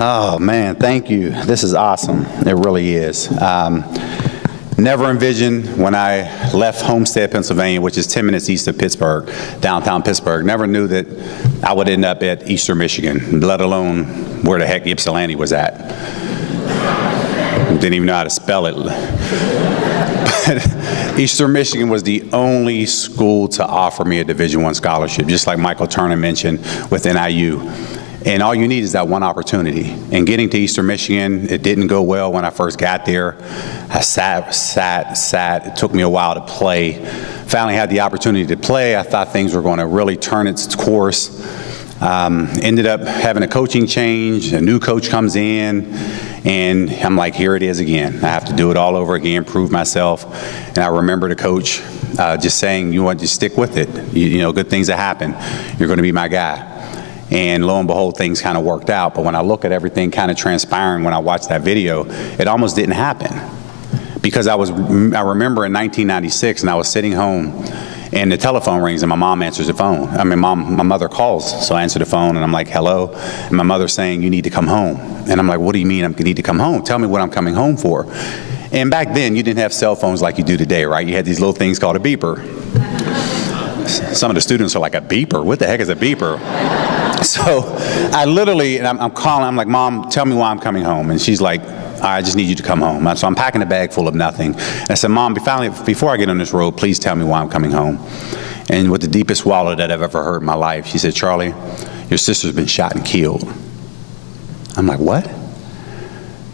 Oh man, thank you. This is awesome. It really is. Never envisioned when I left Homestead, Pennsylvania, which is 10 minutes east of Pittsburgh, downtown Pittsburgh, never knew that I would end up at Eastern Michigan, let alone where the heck Ypsilanti was at. Didn't even know how to spell it. But Eastern Michigan was the only school to offer me a Division I scholarship, just like Michael Turner mentioned with NIU. And all you need is that one opportunity. And getting to Eastern Michigan, it didn't go well when I first got there. I sat. It took me a while to play. Finally had the opportunity to play. I thought things were going to really turn its course. Ended up having a coaching change. A new coach comes in, and I'm like, here it is again. I have to do it all over again, prove myself. And I remember the coach just saying, you want to stick with it. You know, good things that happen. You're going to be my guy. And lo and behold, things kind of worked out. But when I look at everything kind of transpiring when I watched that video, it almost didn't happen. Because I remember in 1996, and I was sitting home, and the telephone rings, and my mom answers the phone. I mean, my mother calls, so I answer the phone, and I'm like, hello. And my mother's saying, you need to come home. And I'm like, what do you mean I need to come home? Tell me what I'm coming home for. And back then, you didn't have cell phones like you do today, right? You had these little things called a beeper. Some of the students are like, a beeper? What the heck is a beeper? So I literally, and I'm calling, I'm like, Mom, tell me why I'm coming home. And she's like, I just need you to come home. So I'm packing a bag full of nothing. And I said, Mom, before I get on this road, please tell me why I'm coming home. And with the deepest swallow that I've ever heard in my life, she said, Charlie, your sister's been shot and killed. I'm like, what?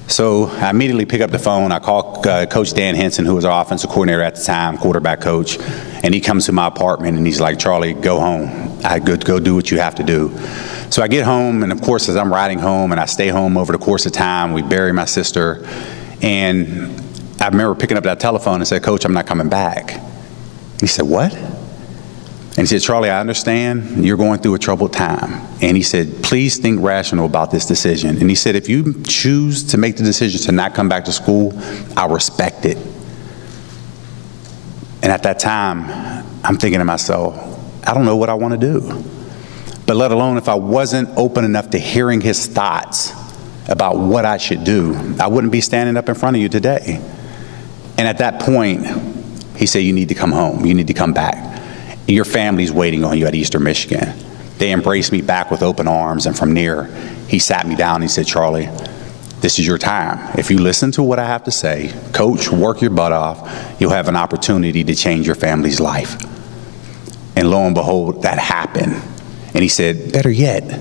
So I immediately pick up the phone. I call Coach Dan Henson, who was our offensive coordinator at the time, quarterback coach, and he comes to my apartment and he's like, Charlie, go home. Go do what you have to do. So I get home, and of course, as I'm riding home, and I stay home over the course of time, we bury my sister, and I remember picking up that telephone and said, Coach, I'm not coming back. He said, what? And he said, Charlie, I understand you're going through a troubled time. And he said, please think rational about this decision. And he said, if you choose to make the decision to not come back to school, I'll respect it. And at that time, I'm thinking to myself, I don't know what I want to do. But let alone if I wasn't open enough to hearing his thoughts about what I should do, I wouldn't be standing up in front of you today. And at that point, he said, you need to come home. You need to come back. Your family's waiting on you at Eastern Michigan. They embraced me back with open arms, and from there, he sat me down and he said, Charlie, this is your time. If you listen to what I have to say, coach, work your butt off, you'll have an opportunity to change your family's life. And lo and behold, that happened. And he said, better yet,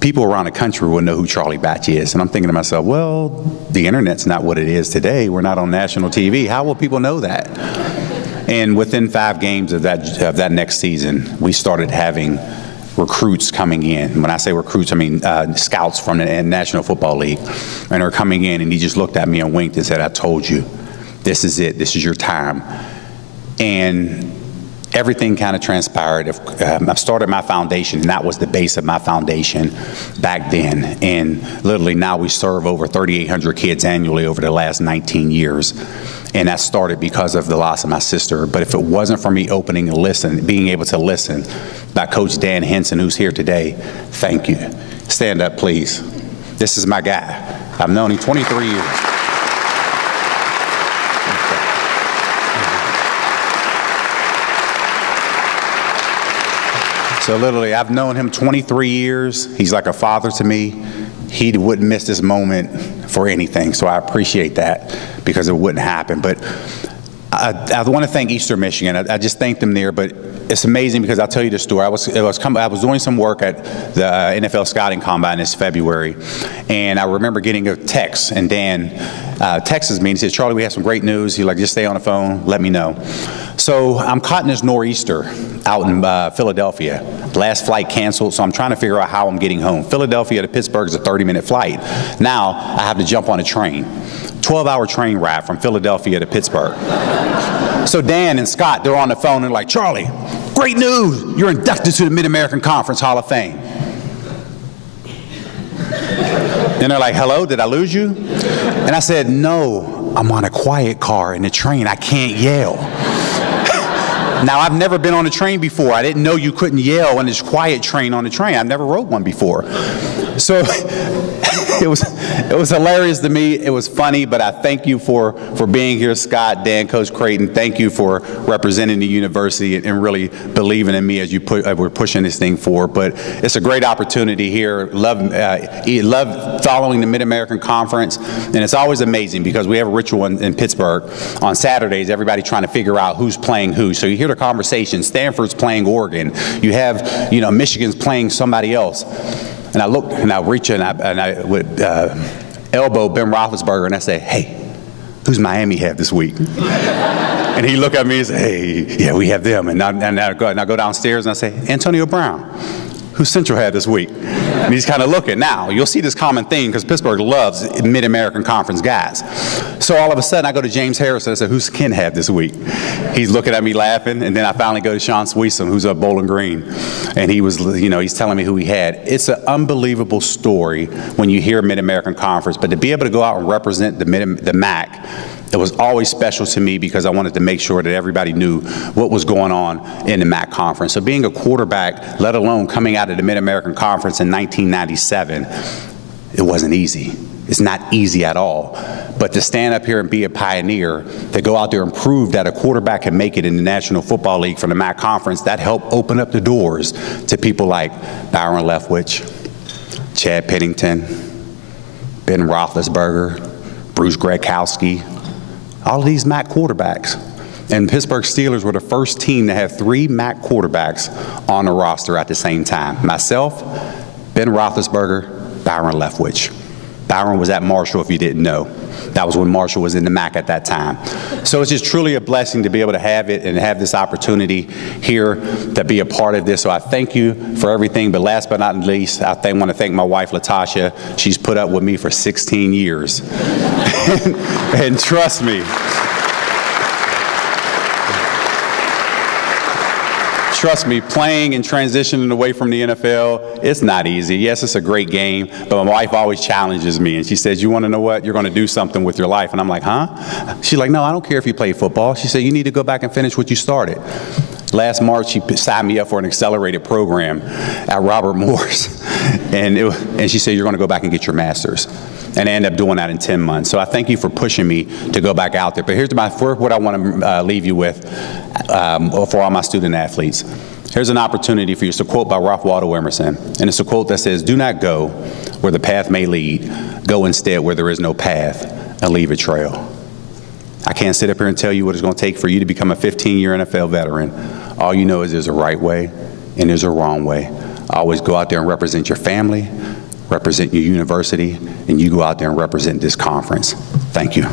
people around the country will know who Charlie Batch is. And I'm thinking to myself, well, the internet's not what it is today. We're not on national TV. How will people know that? And within 5 games of that next season, we started having recruits coming in. When I say recruits, I mean scouts from the National Football League. And they're coming in, and he just looked at me and winked and said, I told you, this is it. This is your time. And everything kind of transpired. I've started my foundation, and that was the base of my foundation back then. And literally now we serve over 3,800 kids annually over the last 19 years. And that started because of the loss of my sister. But if it wasn't for me opening and listening, being able to listen by Coach Dan Henson, who's here today, thank you. Stand up, please. This is my guy. I've known him 23 years. So literally, I've known him 23 years. He's like a father to me. He wouldn't miss this moment for anything. So I appreciate that because it wouldn't happen. But I want to thank Eastern Michigan. I just thanked them there. But it's amazing because I'll tell you the story. I was doing some work at the NFL Scouting Combine this February. And I remember getting a text. And Dan texts me and he says, Charlie, we have some great news. He's like, just stay on the phone. Let me know. So I'm caught in this nor'easter out in Philadelphia. Last flight canceled, so I'm trying to figure out how I'm getting home. Philadelphia to Pittsburgh is a 30-minute flight. Now I have to jump on a train. 12-hour train ride from Philadelphia to Pittsburgh. So Dan and Scott, they're on the phone and like, Charlie, great news. You're inducted to the Mid-American Conference Hall of Fame. And they're like, hello, did I lose you? And I said, no, I'm on a quiet car in the train. I can't yell. Now, I've never been on a train before. I didn't know you couldn't yell on this quiet train on the train. I've never rode one before. So it was hilarious to me. It was funny, but I thank you for being here, Scott, Dan, Coach Creighton. Thank you for representing the university and really believing in me as we're pushing this thing forward. But it's a great opportunity here. Love following the Mid-American Conference, and it's always amazing because we have a ritual in Pittsburgh on Saturdays. Everybody trying to figure out who's playing who. So you hear the conversation. Stanford's playing Oregon. You have, Michigan's playing somebody else. And I look and I reach and I would elbow Ben Roethlisberger and I say, "Hey, who's Miami have this week?" And he look at me and say, "Hey, yeah, we have them." And I go downstairs and I say, "Antonio Brown, who's Central had this week?" And he's kind of looking. Now, you'll see this common theme because Pittsburgh loves Mid-American Conference guys. So all of a sudden, I go to James Harris and I say, "Who's Ken have this week?" He's looking at me laughing, and then I finally go to Sean Sweesom, who's up Bowling Green. And he was, he's telling me who he had. It's an unbelievable story when you hear Mid-American Conference, but to be able to go out and represent the MAC, it was always special to me because I wanted to make sure that everybody knew what was going on in the MAC conference. So being a quarterback, let alone coming out of the Mid-American Conference in 1997, it wasn't easy. It's not easy at all. But to stand up here and be a pioneer, to go out there and prove that a quarterback can make it in the National Football League from the MAC conference, that helped open up the doors to people like Byron Leftwich, Chad Pennington, Ben Roethlisberger, Bruce Gradkowski, all of these MAC quarterbacks. And Pittsburgh Steelers were the first team to have 3 MAC quarterbacks on the roster at the same time. Myself, Ben Roethlisberger, Byron Leftwich. Byron was at Marshall, if you didn't know. That was when Marshall was in the MAC at that time. So it's just truly a blessing to be able to have it and have this opportunity here to be a part of this. So I thank you for everything. But last but not least, I want to thank my wife, Latasha. She's put up with me for 16 years. and trust me, playing and transitioning away from the NFL, it's not easy. Yes, it's a great game, but my wife always challenges me, and she says, "You want to know what? You're going to do something with your life." And I'm like, "Huh?" She's like, "No, I don't care if you play football." She said, "You need to go back and finish what you started." Last March, she signed me up for an accelerated program at Robert Morris, and she said, "You're going to go back and get your master's." And I ended up doing that in 10 months. So I thank you for pushing me to go back out there. But here's what I want to leave you with for all my student athletes. Here's an opportunity for you. It's a quote by Ralph Waldo Emerson. And it's a quote that says, "Do not go where the path may lead. Go instead where there is no path and leave a trail." I can't sit up here and tell you what it's going to take for you to become a 15-year NFL veteran. All you know is there's a right way and there's a wrong way. Always go out there and represent your family, represent your university, and you go out there and represent this conference. Thank you.